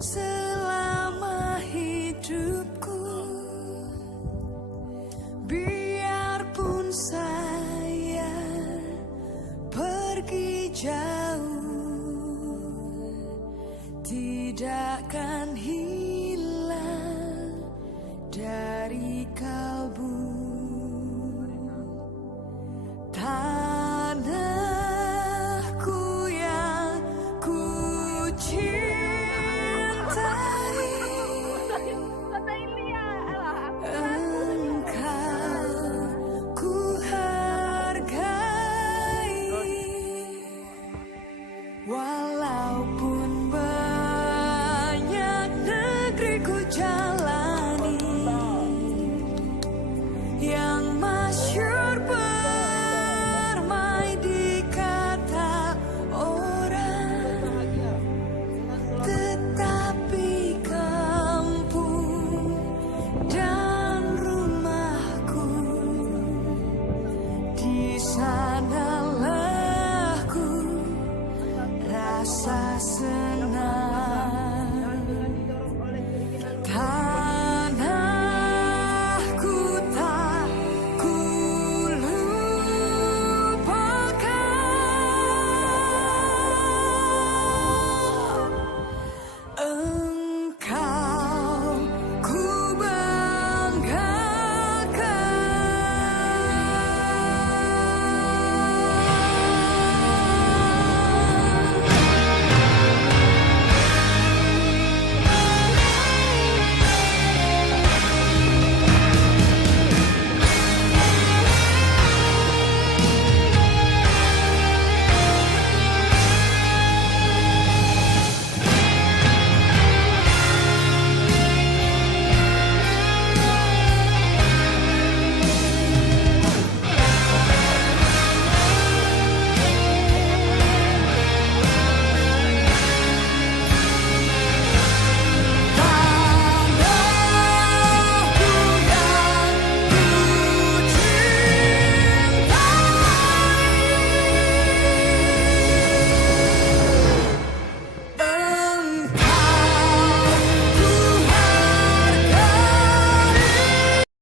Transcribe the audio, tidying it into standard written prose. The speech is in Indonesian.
selama hidupku. Biarpun saya pergi jauh, tidak akan hilang dari kalbu. Tanahku yang ku cintai, engkau ku hargai. Walaupun banyak negeri ku jalani, yang masyhur bermain di kata orang, tetapi kampung dan rumahku, di sanalah ku rasa senang.